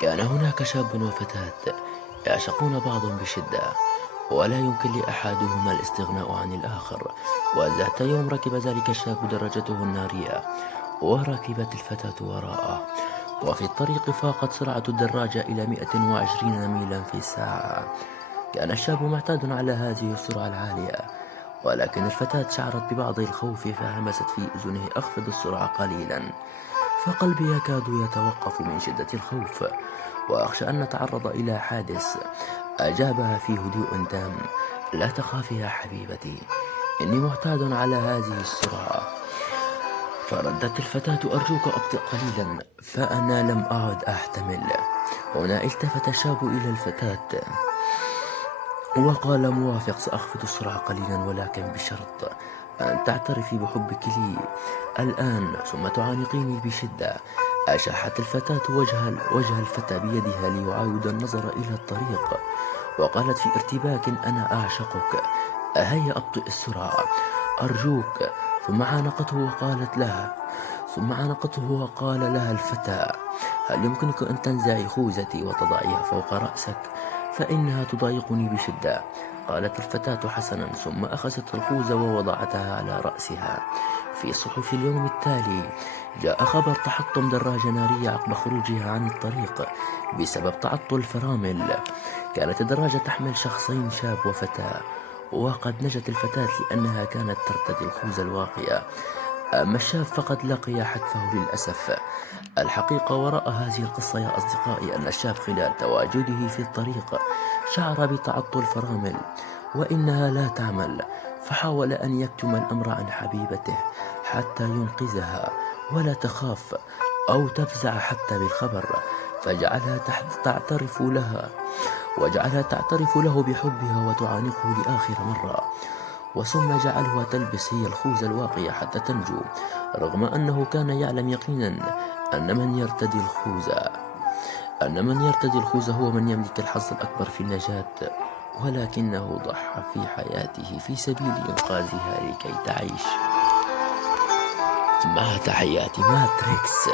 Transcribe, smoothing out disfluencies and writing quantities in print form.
كان هناك شاب وفتاة يعشقون بعضهم بشدة، ولا يمكن لأحدهما الاستغناء عن الآخر. وذات يوم ركب ذلك الشاب دراجته النارية، وركبت الفتاة وراءه، وفي الطريق فاقت سرعة الدراجة إلى 120 ميلا في الساعة. كان الشاب معتاد على هذه السرعة العالية، ولكن الفتاة شعرت ببعض الخوف، فهمست في أذنه: أخفض السرعة قليلا، فقلبي يكاد يتوقف من شدة الخوف، وأخشى أن نتعرض إلى حادث. أجابها في هدوء تام: لا تخافي يا حبيبتي، إني معتاد على هذه السرعة. فردت الفتاة: أرجوك أبطئ قليلا، فأنا لم أعد أحتمل. هنا التفت الشاب إلى الفتاة وقال: موافق، سأخفض السرعة قليلا، ولكن بشرط أن تعترفي بحبك لي الآن، ثم تعانقيني بشدة. أشاحت الفتاة وجه الفتى بيدها ليعاود النظر إلى الطريق، وقالت في ارتباك: أنا أعشقك، هيا أبطئ السرعة أرجوك. ثم عانقته وقال لها الفتى: هل يمكنك أن تنزعي خوذتي وتضعيها فوق رأسك؟ فإنها تضايقني بشدة. قالت الفتاة: حسنا. ثم أخذت الخوذة ووضعتها على رأسها. في صحف اليوم التالي جاء خبر تحطم دراجة نارية عقب خروجها عن الطريق بسبب تعطل الفرامل. كانت الدراجة تحمل شخصين، شاب وفتاة، وقد نجت الفتاة لأنها كانت ترتدي الخوذة الواقية، أما الشاب فقد لقي حتفه للأسف. الحقيقة وراء هذه القصة يا أصدقائي أن الشاب خلال تواجده في الطريق شعر بتعطل فرامل وإنها لا تعمل، فحاول أن يكتم الأمر عن حبيبته حتى ينقذها ولا تخاف أو تفزع حتى بالخبر، وجعلها تعترف له بحبها وتعانقه لآخر مرة، وثم جعلها تلبس هي الخوذة الواقية حتى تنجو، رغم أنه كان يعلم يقينا أن من يرتدي الخوذة هو من يملك الحظ الأكبر في النجاة، ولكنه ضحى في حياته في سبيل إنقاذها لكي تعيش. مع تحيات ماتريكس.